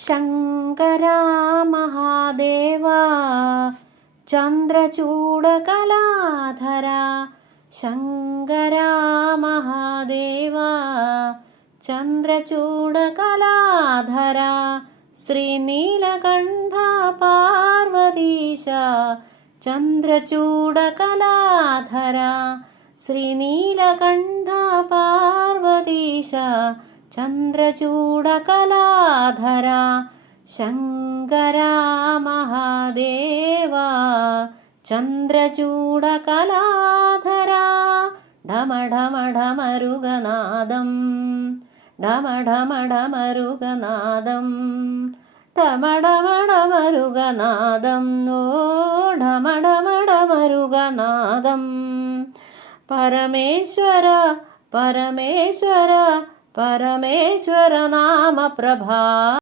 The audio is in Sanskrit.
शङ्करा महादेवा चन्द्रचूडकलाधरा शङ्करा महादेवा चन्द्रचूडकलाधरा श्रीनीलकण्ठा पार्वतीश चन्द्रचूडकलाधरा श्रीनीलकण्ठा पार्वतीश चन्द्रचूडकलाधरा शङ्करा महादेवा चन्द्रचूडकलाधरा ढम ढम ढमरुगनादं ढम ढम ढमरुगनादं ढम ढम ढमरुगनादं नो ढम ढम ढमरुगनादं परमेश्वर परमेश्वर परमेश्वर नाम प्रभा।